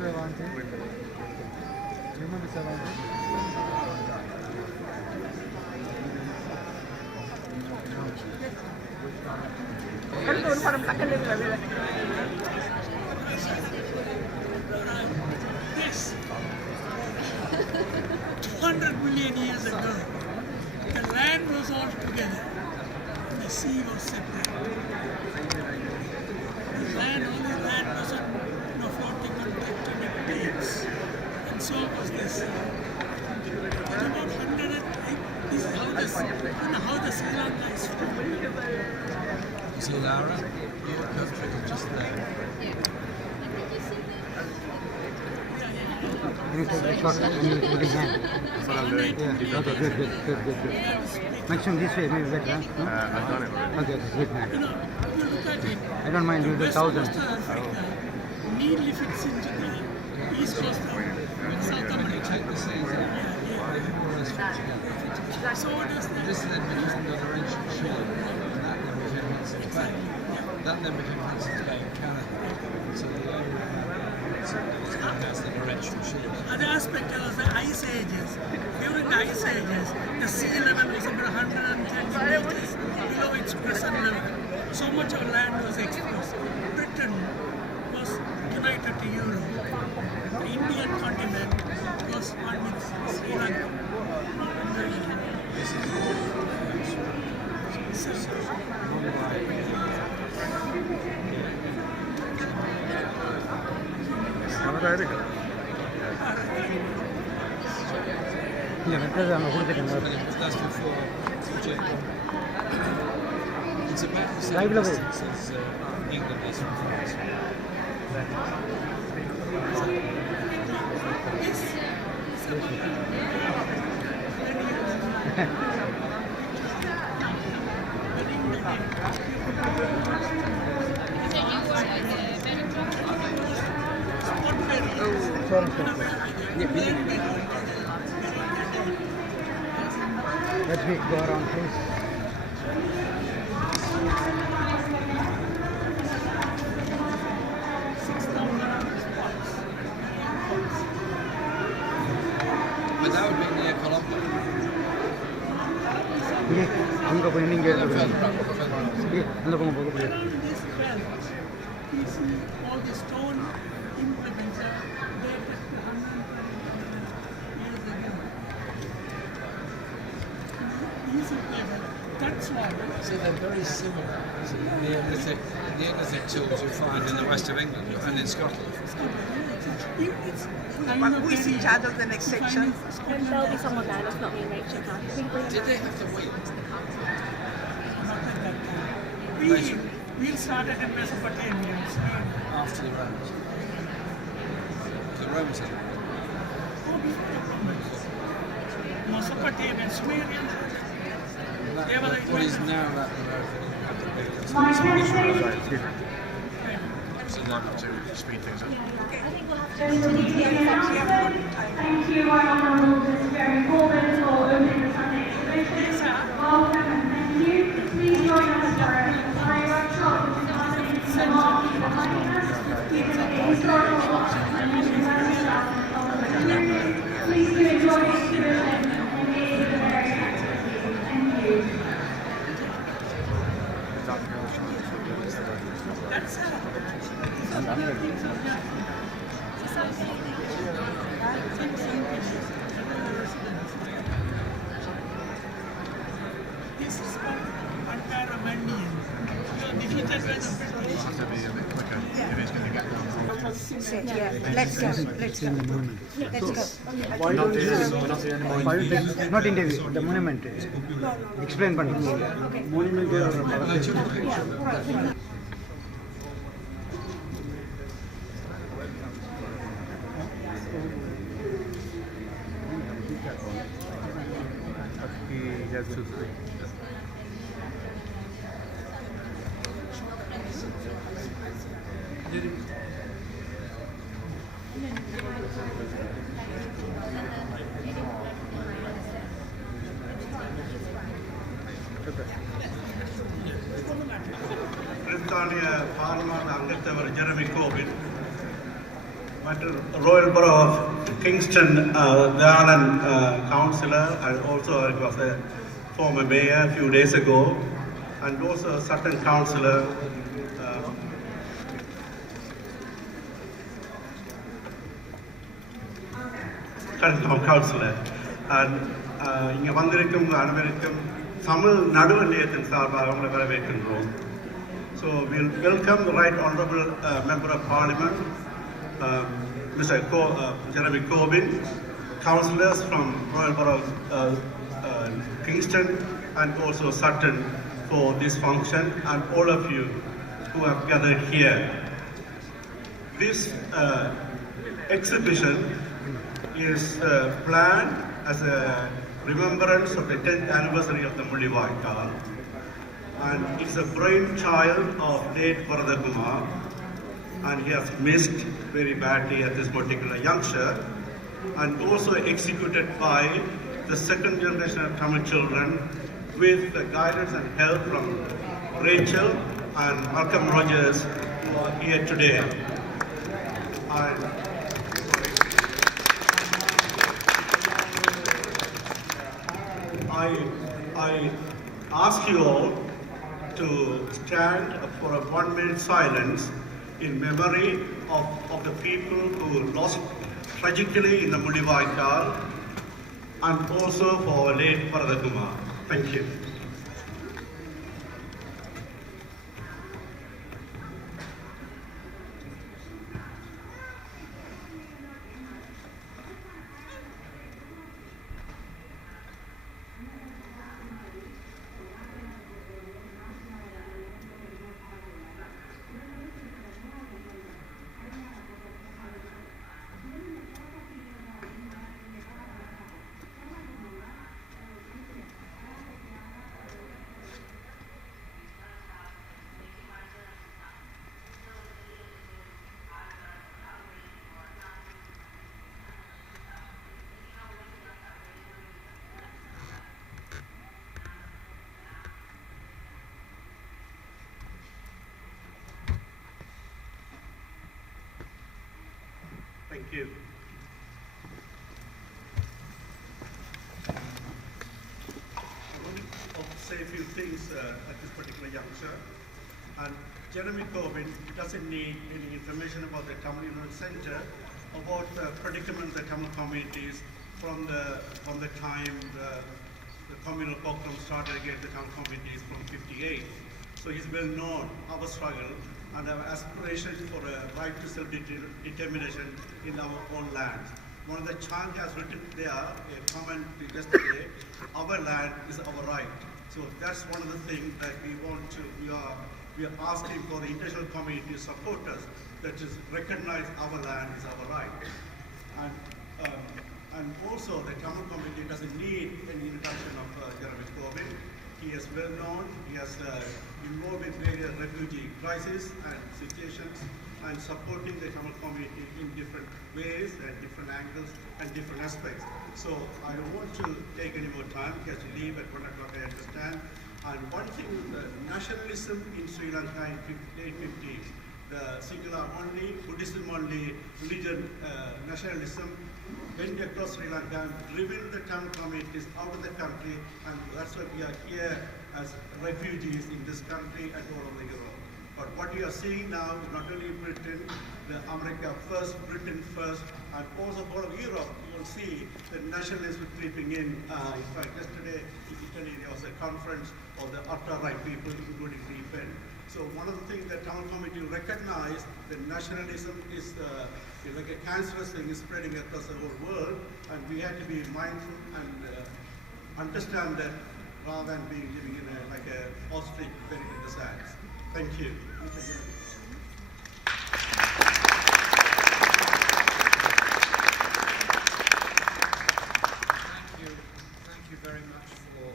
way avanti. Prima di avanti. Yes. 200 million years ago, the land was all together. The sea was separate. The land, only land was on, floating on tectonic plates. And so was the sea. But about 108, this is how the Sri Lanka is formed. So Laura, your country is just there. You take the shot and you take the hand. Yeah. Okay, good. Maximum this way, maybe better. Huh? I've done it already. Okay, good. You know, you look at it. I don't mind, you do 1,000. West Africa neatly fits into the east coast of South America. Take the seas out. More or less fit together. So does the This then became another ancient shore. That then became Hudson's Bay in Canada. So the area has the direction shore. other aspect was the ice ages. During the ice ages, the sea level was about 110 meters below its present level. So much of land was exposed. Britain was united to Europe. The Indian continent was one with Sri Lanka. Yeah, because I'm a good That's before Jacob. It's about the same Live level. distance as England is from France. Let me go around, please. But that would be near Colombo. ये हमको pending है Further up, further up. ये हम लोगों को बोलो Around this belt, you see all the stone implements are dated to 120 years ago. These are clever. That's why. So they're very similar to the Neolithic tools you find in the west of England and in Scotland. It's kind But of we see very- shadows the next section. And there'll be someone there, that's not me and Rachel. Did they have to wait? We started in Mesopotamia. After the Romans. The Romans had it. Mesopotamia, Sumerians. They were the What is now that So now to speed things up. Thank you, our Honourable Secretary Corbyn, for opening the Sunday exhibition. Welcome and thank you. Please join us for a fire workshop which is happening in the march behind us. Featuring a historical and contemporary style of the country. Please do enjoy the exhibition and engage with the various activities. Thank you. This is Antaramandian. You are defeated by the British. Have to be a bit quicker if it's going to get down. Let's go. Let's go. Not interview, the monument. Explain பண்ணுங்க. Monument He has to. பிரித்தானிய parliament அங்கத்தவர் Jeremy Corbyn Royal Borough of Kingston, Dayalan councillor, and also I was a former mayor a few days ago, and also Sutton councillor. Councillor, and இங்க வந்திருக்கும் அனைவருக்கும் தமிழ் நடுவர் நிலையத்தின் சார்பாக அவங்களை வரவேற்கின்றோம். So we'll welcome the Right Honourable Member of Parliament, Mr. Jeremy Corbyn, councillors from Royal Borough Kingston and also Sutton for this function, and all of you who have gathered here. This exhibition is planned as a remembrance of the 10th anniversary of the Mullivaikkal, and it's a brainchild of late Varadha, and he has missed very badly at this particular juncture, and also executed by the second generation of Tamil children with the guidance and help from Rachel and Malcolm Rogers, who are here today. And I ask you all to stand for a 1-minute silence in memory of the people who lost tragically in the Mullivaikkal, and also for late Varadha. Thank you. Thank you. I want to say a few things at this particular juncture. And Jeremy Corbyn doesn't need any information about the Tamil University Centre, about the predicament of the Tamil communities from the time the communal program started against the Tamil communities from '58. So he's well known our struggle and our aspiration for a right to self-determination in our own land. One of the chant has written there, a comment yesterday, our land is our right. So that's one of the things that we are asking for the international community to support us, that is recognize our land is our right. And also the Tamil community doesn't need any introduction of Jeremy Corbyn. He is well known, he has involved in various refugee crises and situations, and supporting the Tamil community in different ways and different angles and different aspects. So I don't want to take any more time, he has to leave at 1 o'clock, I understand. And one thing, the nationalism in Sri Lanka in the late 50s, the singular only, Buddhism only, religion nationalism went across Sri Lanka and driven the Tamil communities out of the country, and that's why we are here as refugees in this country and all over Europe. But what you are seeing now, not only Britain, the America first, Britain first, and also all of Europe, you will see the nationalism creeping in. In fact, yesterday in Italy there was a conference of the ultra-right people, including Le Pen. So one of the things that Tamil community recognize, that nationalism is like a cancerous thing, is spreading across the whole world, and we have to be mindful and understand that, rather than being living in like a ostrich buried in the sands. Thank you. Thank you very much for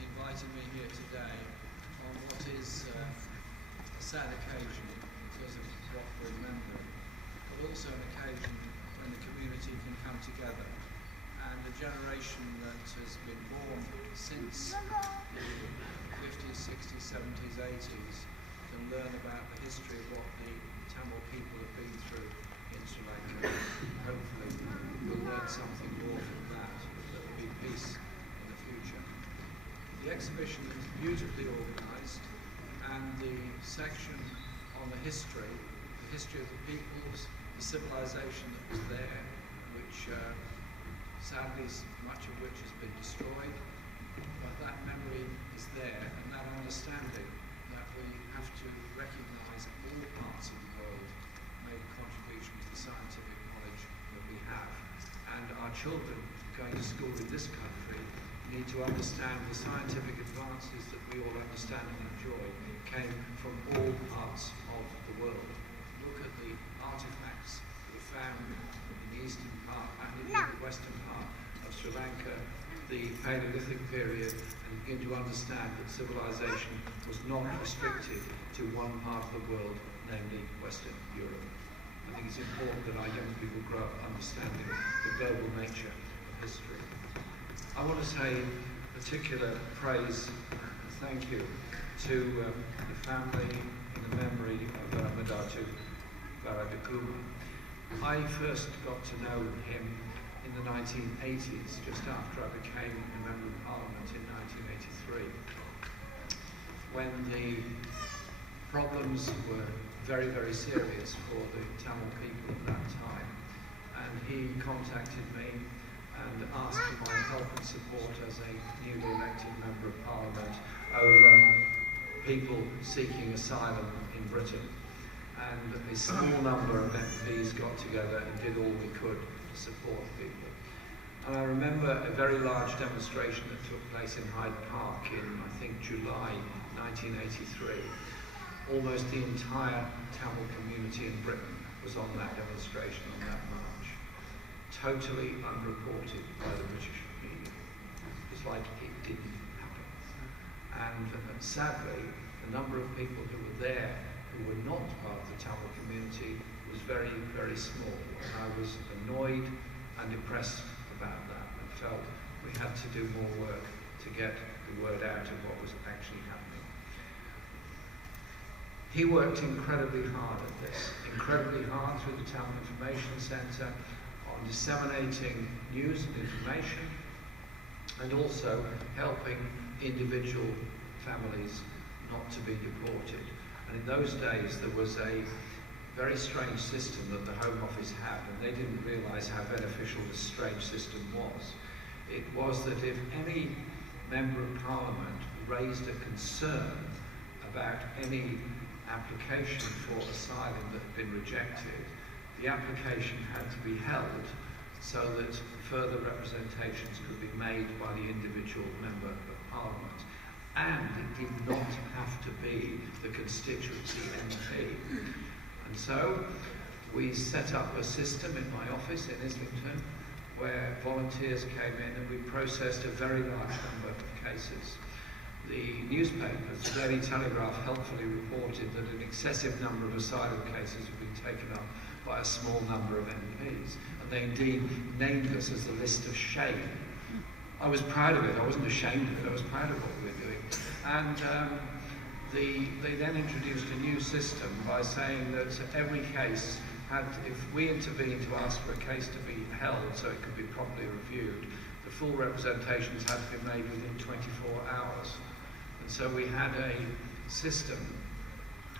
inviting me here today on what is a sad occasion because of what we're remembering, but also an occasion when the community can come together, and the generation that has been born since the 50s, 60s, 70s, 80s can learn about the history of what the Tamil people have been through in in Sri Lanka. Hopefully we'll learn something more from that. There will be peace in the future. The exhibition is beautifully organised, and the section on the history of the peoples, the civilization that was there, which sadly much of which has been destroyed, but that memory is there, and that understanding that we have to recognise all parts of the world made a contribution to the scientific knowledge that we have. And our children going to school in this country need to understand the scientific advances that we all understand and enjoy came from all parts of the world. Look at the artifacts that were found in the eastern part and in the western part of Sri Lanka, the Paleolithic period, and begin to understand that civilization was not restricted to one part of the world, namely Western Europe. I think it's important that our young people grow up understanding the global nature of history. I want to say particular praise and thank you to the family in the memory of Madatu Baradakuma. I first got to know him in the 1980s, just after I became a Member of Parliament in 1983, when the problems were very, very serious for the Tamil people at that time. And he contacted me and asked for my help and support as a newly elected Member of Parliament over people seeking asylum in Britain. And a small number of MPs got together and did all we could to support people. And I remember a very large demonstration that took place in Hyde Park in, I think, July 1983. Almost the entire Tamil community in Britain was on that demonstration, on that march. Totally unreported by the British media. It was like it didn't happen. And sadly, the number of people who were there who were not part of the Tamil community was very, very small. And I was annoyed and depressed about that, and felt we had to do more work to get the word out of what was actually happening. He worked incredibly hard at this, incredibly hard through the Tamil Information Centre on disseminating news and information, and also helping individual families not to be deported. And in those days there was a very strange system that the Home Office had, and they didn't realise how beneficial this strange system was. It was that if any Member of Parliament raised a concern about any application for asylum that had been rejected, the application had to be held so that further representations could be made by the individual Member of Parliament. And it did not have to be the constituency MP. And so we set up a system in my office in Islington where volunteers came in and we processed a very large number of cases. The newspapers, the Daily Telegraph, helpfully reported that an excessive number of asylum cases had been taken up by a small number of MPs, and they indeed named us as the list of shame. I was proud of it. I wasn't ashamed of it. I was proud of what we were doing. And they then introduced a new system by saying that every case had, if we intervened to ask for a case to be held so it could be properly reviewed, the full representations had to be made within 24 hours. And so we had a system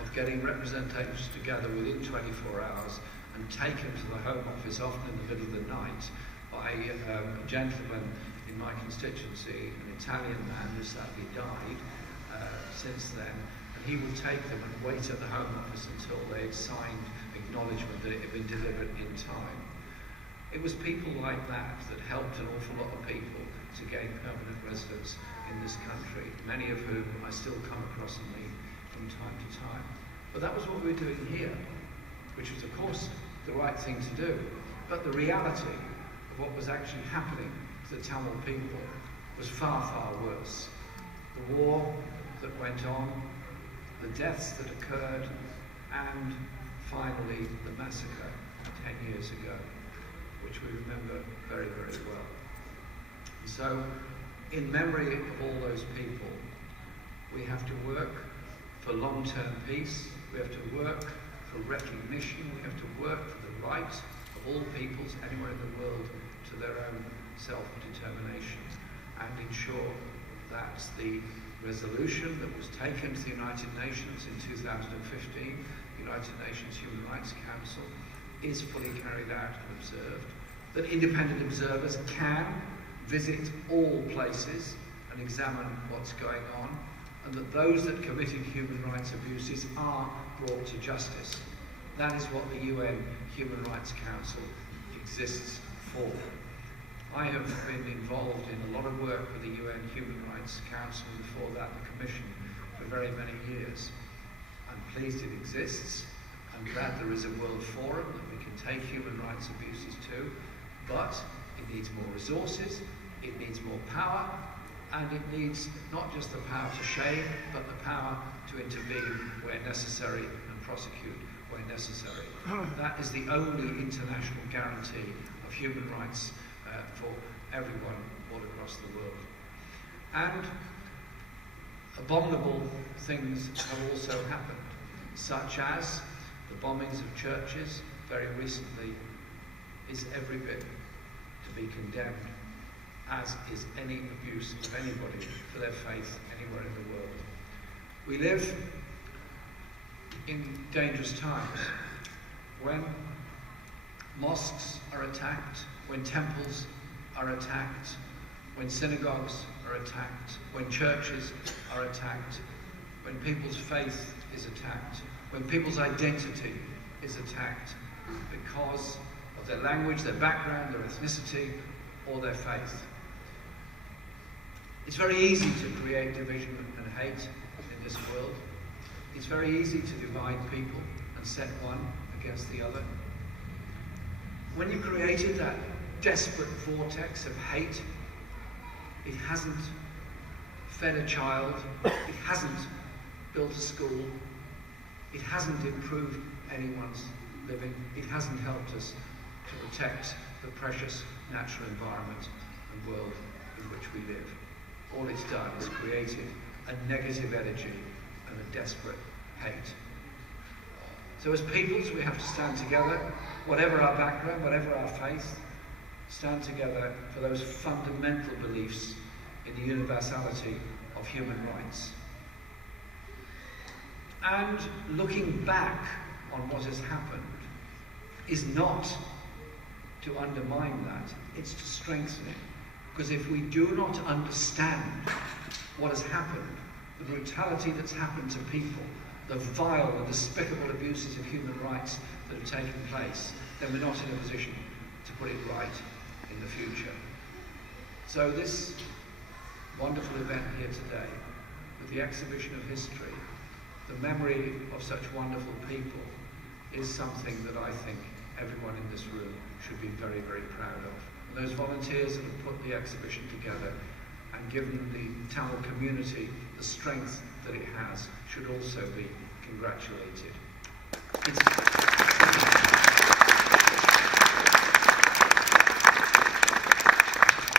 of getting representations together within 24 hours and taken to the Home Office, often in the middle of the night, by a gentleman in my constituency, an Italian man who sadly died since then, and he would take them and wait at the Home Office until they had signed acknowledgement that it had been delivered in time. It was people like that that helped an awful lot of people to gain permanent residence in this country, many of whom I still come across and meet from time to time. But that was what we were doing here, which was of course the right thing to do, but the reality of what was actually happening to the Tamil people was far, far worse. The war that went on, the deaths that occurred, and finally the massacre 10 years ago, which we remember very, very well. And so, in memory of all those people, we have to work for long-term peace, we have to work for recognition, we have to work for the right of all peoples anywhere in the world to their own self-determination, and ensure that the resolution that was taken to the United Nations in 2015, the United Nations Human Rights Council, is fully carried out and observed, that independent observers can visit all places and examine what's going on, and that those that committed human rights abuses are brought to justice. That is what the UN Human Rights Council exists for. I have been involved in a lot of work with the UN Human Rights Council, and before that the Commission, for very many years. I'm pleased it exists. I'm glad there is a world forum that we can take human rights abuses to, but it needs more resources, it needs more power, and it needs not just the power to shame, but the power to intervene where necessary and prosecute where necessary. That is the only international guarantee of human rights for everyone all across the world. And abominable things have also happened, such as the bombings of churches very recently is every bit to be condemned, as is any abuse of anybody for their faith anywhere in the world. We live in dangerous times when mosques are attacked, when temples are attacked, when synagogues are attacked, when churches are attacked, when people's faith is attacked, when people's identity is attacked because of their language, their background, their ethnicity, or their faith. It's very easy to create division and hate in this world. It's very easy to divide people and set one against the other. When you created that desperate vortex of hate, it hasn't fed a child, it hasn't built a school, it hasn't improved anyone's living, it hasn't helped us to protect the precious natural environment and world in which we live. All it's done is created a negative energy and a desperate hate. So as peoples, we have to stand together, whatever our background, whatever our faith, stand together for those fundamental beliefs in the universality of human rights. And looking back on what has happened is not to undermine that, it's to strengthen it. Because if we do not understand what has happened, the brutality that's happened to people, the vile and despicable abuses of human rights that have taken place, then we're not in a position to put it right in the future. So this wonderful event here today, with the exhibition of history, the memory of such wonderful people, is something that I think everyone in this room should be very, very proud of. And those volunteers that have put the exhibition together and given the Tamil community the strength that it has should also be congratulated.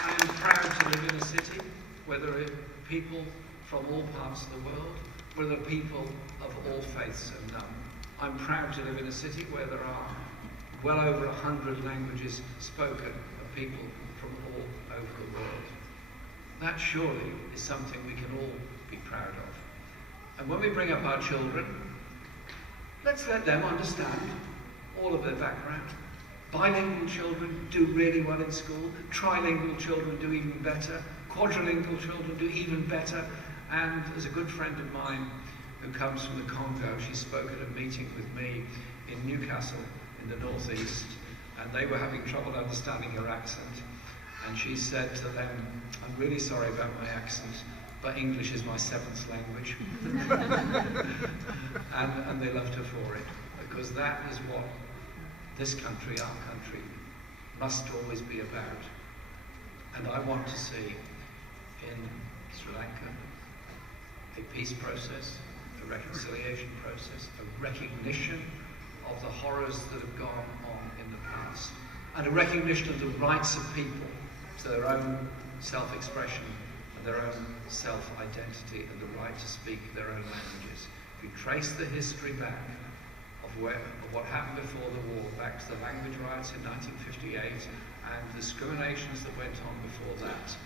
I am proud to live in a city where there are people from all parts of the world, where there are people of all faiths and none. I'm proud to live in a city where there are well over 100 languages spoken of people from all over the world. That surely is something we can all be proud of. And when we bring up our children, let's let them understand all of their background. Bilingual children do really well in school, trilingual children do even better, quadrilingual children do even better, and as a good friend of mine who comes from the Congo, she spoke at a meeting with me in Newcastle in the northeast, and they were having trouble understanding her accent, and she said to them, "I'm really sorry about my accent, but English is my 7th language." and they loved her for it, because that is what this country, our country, must always be about. And I want to see in Sri Lanka a peace process, a reconciliation process, a recognition of the horrors that have gone on in the past, and a recognition of the rights of people to their own self-expression and their own self-identity and the right to speak their own languages. If you trace the history back of what happened before the war, back to the language riots in 1958 and discriminations that went on before that.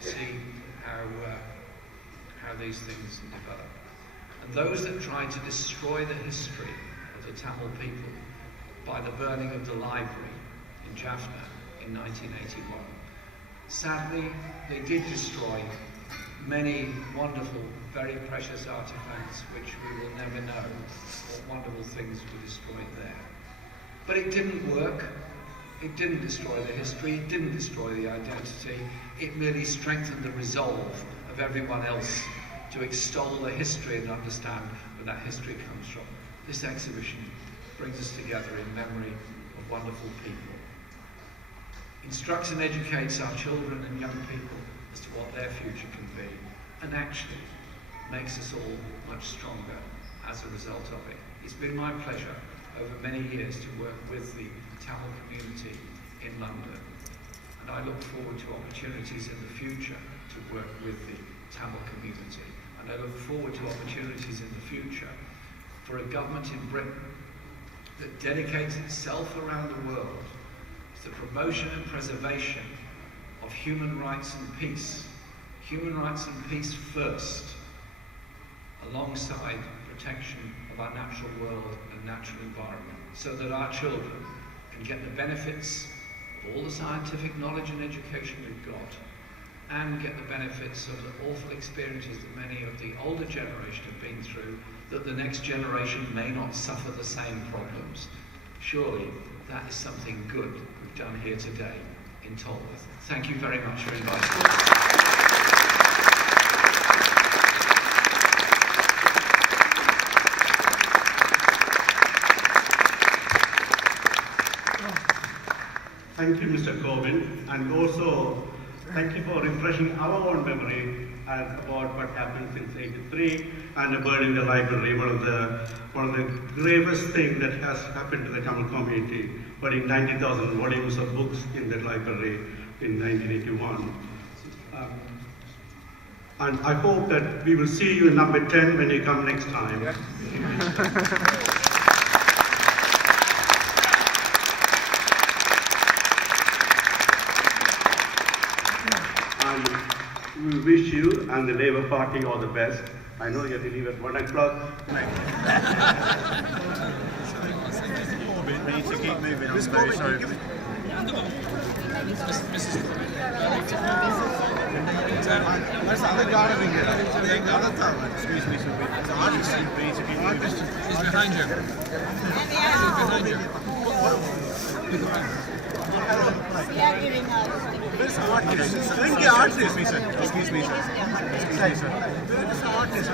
You see how these things develop. And those that tried to destroy the history of the Tamil people by the burning of the library in Jaffna in 1981. Sadly, they did destroy many wonderful, very precious artifacts which we will never know what wonderful things were destroyed there. But it didn't work. It didn't destroy the history. It didn't destroy the identity. It merely strengthened the resolve of everyone else to extol the history and understand where that history comes from. This exhibition brings us together in memory of wonderful people. Instructs and educates our children and young people as to what their future can be, and actually makes us all much stronger as a result of it. It's been my pleasure over many years to work with the Tamil community in London, and I look forward to opportunities in the future to work with the Tamil community, and I look forward to opportunities in the future for a government in Britain that dedicates itself around the world to the promotion and preservation of human rights and peace. Human rights and peace first, alongside protection of our natural world and natural environment, so that our children can get the benefits of all the scientific knowledge and education we've got, and get the benefits of the awful experiences that many of the older generation have been through, that the next generation may not suffer the same problems. Surely that is something good we've done here today in Tolworth. Thank you very much for inviting me. Thank you, Mr. Corbyn, and also thank you for refreshing our own memory about what happened since '83 and burning the library, one of the gravest things that has happened to the Tamil community, burning 90,000 volumes of books in the library in 1981. And I hope that we will see you in number 10 when you come next time. Yeah. We wish you and the Labour Party all the best. I know you have to leave at 1 o'clock. We need to keep moving. I'm very sorry. Where's the other guy over here? Excuse me, we need to keep moving. He's behind you. He's behind you. Where's the artist? Bring the artist. Excuse me, sir. Excuse me, sir. Where is the artist?